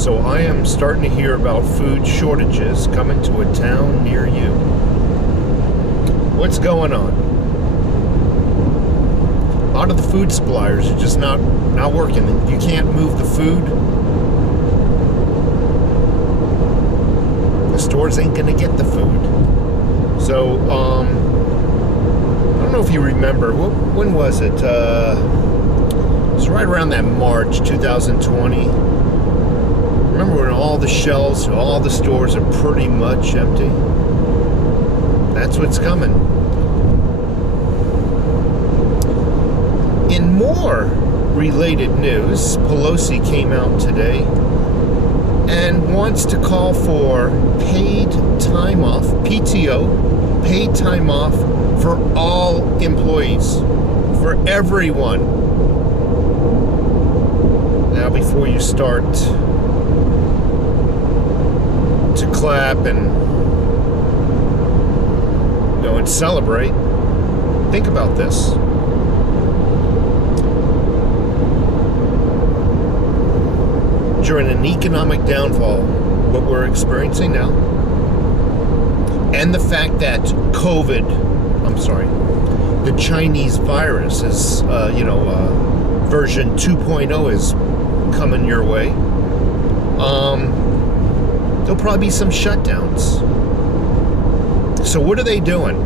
So I am starting to hear about food shortages coming to a town near you. What's going on? A lot of the food suppliers are just not working. You can't move the food. The stores ain't gonna get the food. So I don't know if you remember, when was it? It was right around that March 2020. Remember when all the shelves, all the stores are pretty much empty? That's what's coming. In more related news, Pelosi came out today and wants to call for paid time off, PTO, paid time off for all employees, for everyone. Now, before you start to clap and and celebrate, think about this. During an economic downfall, what we're experiencing now, and the fact that the Chinese virus is, version 2.0 is coming your way. There'll probably be some shutdowns. So what are they doing?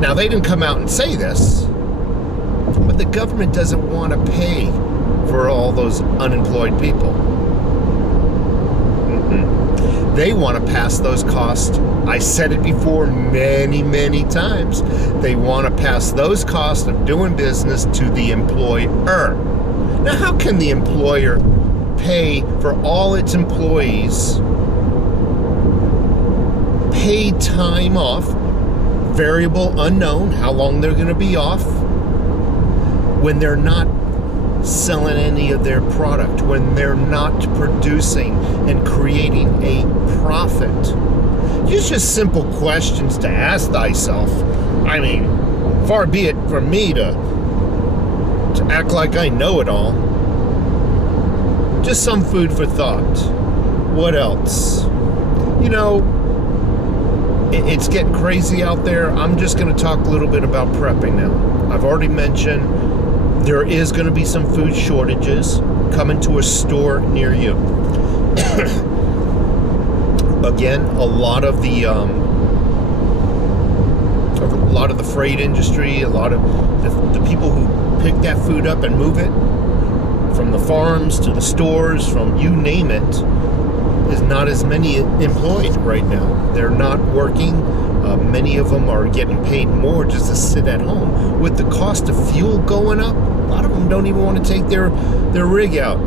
Now, they didn't come out and say this, but the government doesn't want to pay for all those unemployed people. They want to pass those costs. I said it before many, many times. They want to pass those costs of doing business to the employer. Now, how can the employer pay for all its employees paid time off, variable, unknown, how long they're going to be off, when they're not selling any of their product, when they're not producing and creating a profit? These are just simple questions to ask thyself. I mean, far be it from me to act like I know it all. Just some food for thought. What else? It's getting crazy out there. I'm just going to talk a little bit about prepping now. I've already mentioned there is going to be some food shortages coming to a store near you. Again, a lot of the freight industry, a lot of the people who pick that food up and move it from the farms to the stores, from you name it, is not as many employed right now. They're not working. Many of them are getting paid more just to sit at home. With the cost of fuel going up, a lot of them don't even want to take their rig out.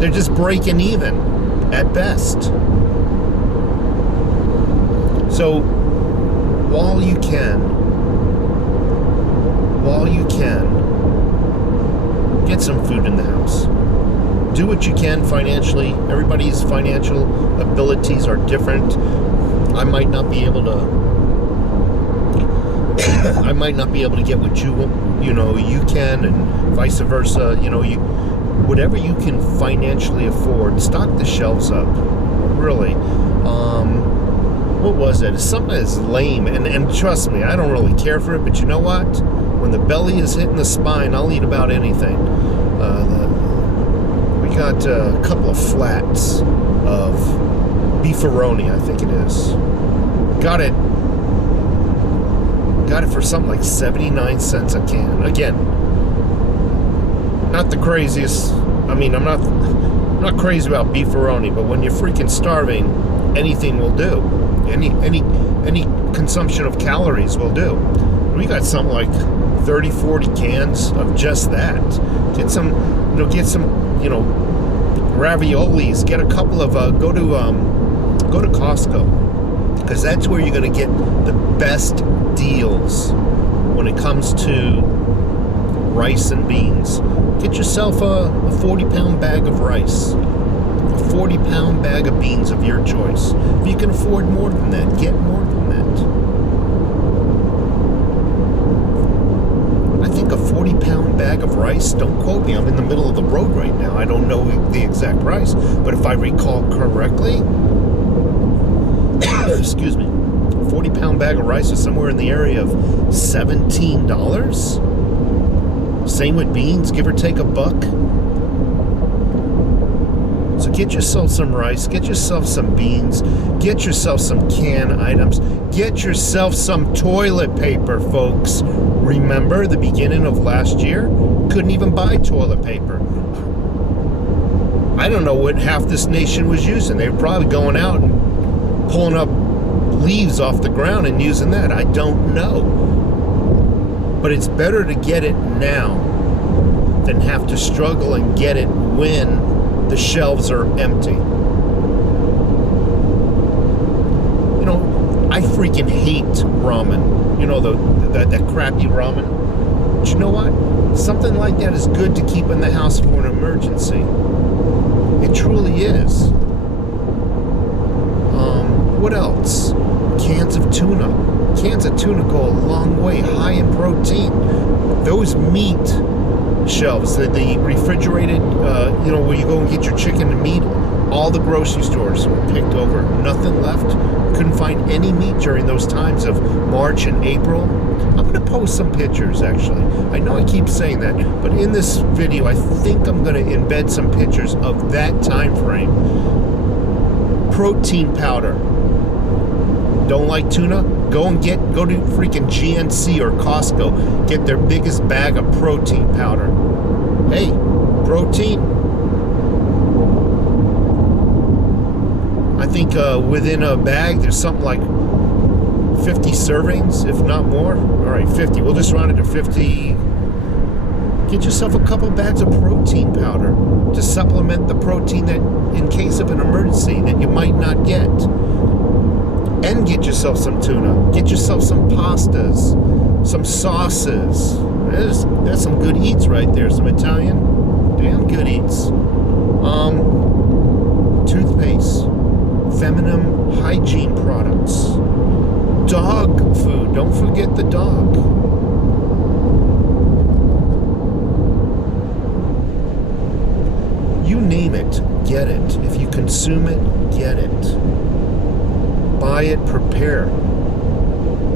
They're just breaking even at best. So while you can, get some food in the house. Do what you can financially. Everybody's financial abilities are different. I might not be able to get what you can, and vice versa. Whatever you can financially afford, stock the shelves up. Really. What was it? It's something that's lame, and trust me, I don't really care for it, but you know what? When the belly is hitting the spine, I'll eat about anything. We got a couple of flats of beefaroni, I think it is. Got it for something like 79 cents a can. Again, not the craziest. I mean, I'm not crazy about beefaroni, but when you're freaking starving, anything will do. Any consumption of calories will do. We got something like 30, 40 cans of just that. Get some raviolis. Get a couple of go to Costco, because that's where you're going to get the best deals when it comes to rice and beans. Get yourself a 40-pound bag of rice, a 40-pound bag of beans of your choice. If you can afford more than that, get more than that. I think a 40 40-pound bag of rice. Don't quote me. I'm in the middle of the road right now. I don't know the exact price. But if I recall correctly, excuse me, a 40-pound bag of rice is somewhere in the area of $17. Same with beans, give or take $1. So get yourself some rice, get yourself some beans, get yourself some canned items, get yourself some toilet paper, folks. Remember the beginning of last year? Couldn't even buy toilet paper. I don't know what half this nation was using. They were probably going out and pulling up leaves off the ground and using that. I don't know. But it's better to get it now than have to struggle and get it when the shelves are empty. You know, I freaking hate ramen. You know, that crappy ramen. But you know what? Something like that is good to keep in the house for an emergency. It truly is. What else? Cans of tuna. Cans of tuna go a long way, high in protein. Those meat shelves, the refrigerated, where you go and get your chicken and meat, all the grocery stores were picked over. Nothing left. Couldn't find any meat during those times of March and April. I'm going to post some pictures, actually. I know I keep saying that, but in this video, I think I'm going to embed some pictures of that time frame. Protein powder. Don't like tuna? Go to freaking GNC or Costco. Get their biggest bag of protein powder. Hey, protein. I think within a bag there's something like 50 servings, if not more. All right, 50. We'll just round it to 50. Get yourself a couple bags of protein powder to supplement the protein that, in case of an emergency, that you might not get. And get yourself some tuna. Get yourself some pastas, some sauces. That's some good eats right there. Some Italian, damn good eats. Toothpaste, feminine hygiene products, dog food. Don't forget the dog. You name it, get it. If you consume it, get it. Buy it, prepare.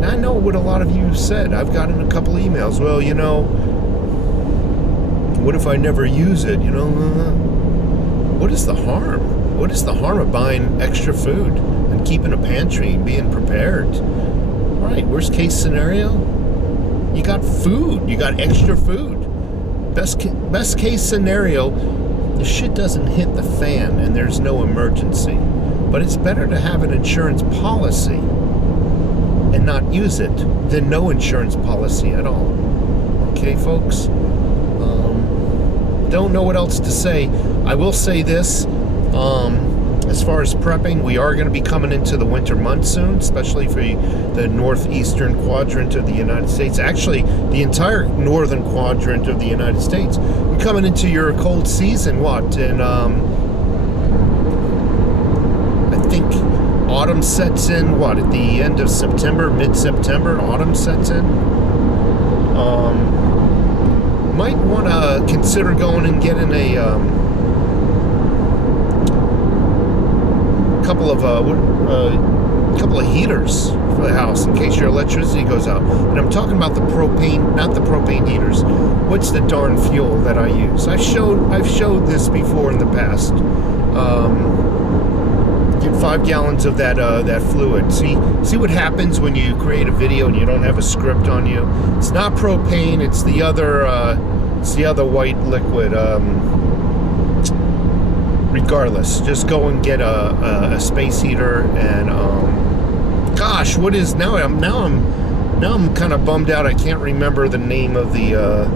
Now, I know what a lot of you said. I've gotten a couple emails. Well, you know, what if I never use it? You know, what is the harm? What is the harm of buying extra food and keeping a pantry and being prepared? All right, worst case scenario, you got food. You got extra food. Best case scenario, the shit doesn't hit the fan and there's no emergency. But it's better to have an insurance policy and not use it than no insurance policy at all. Okay, folks? Don't know what else to say. I will say this. As far as prepping, we are going to be coming into the winter months soon, especially for the northeastern quadrant of the United States. Actually, the entire northern quadrant of the United States. We're coming into your cold season, in I think autumn sets in, at the end of September, mid-September, autumn sets in. Might want to consider going and getting a couple of heaters for the house in case your electricity goes out. And I'm talking about the propane, not the propane heaters. What's the darn fuel that I use? I've showed this before in the past. Get 5 gallons of that fluid. See what happens when you create a video and you don't have a script on you. It's not propane. It's the other white liquid. Regardless, just go and get a space heater. And gosh, what is now? I'm kind of bummed out. I can't remember the name of the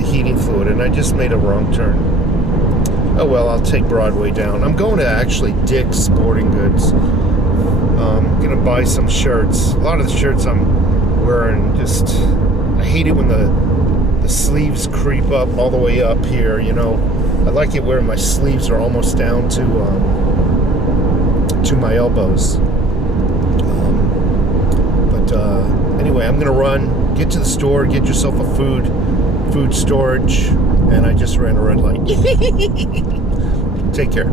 heating fluid, and I just made a wrong turn. Oh well, I'll take Broadway down. I'm going to actually Dick's Sporting Goods. I'm gonna buy some shirts. A lot of the shirts I'm wearing, I hate it when the sleeves creep up all the way up here. You know, I like it where my sleeves are almost down to my elbows. Anyway, I'm gonna run, get to the store, get yourself a food. food storage, and I just ran a red light. Take care.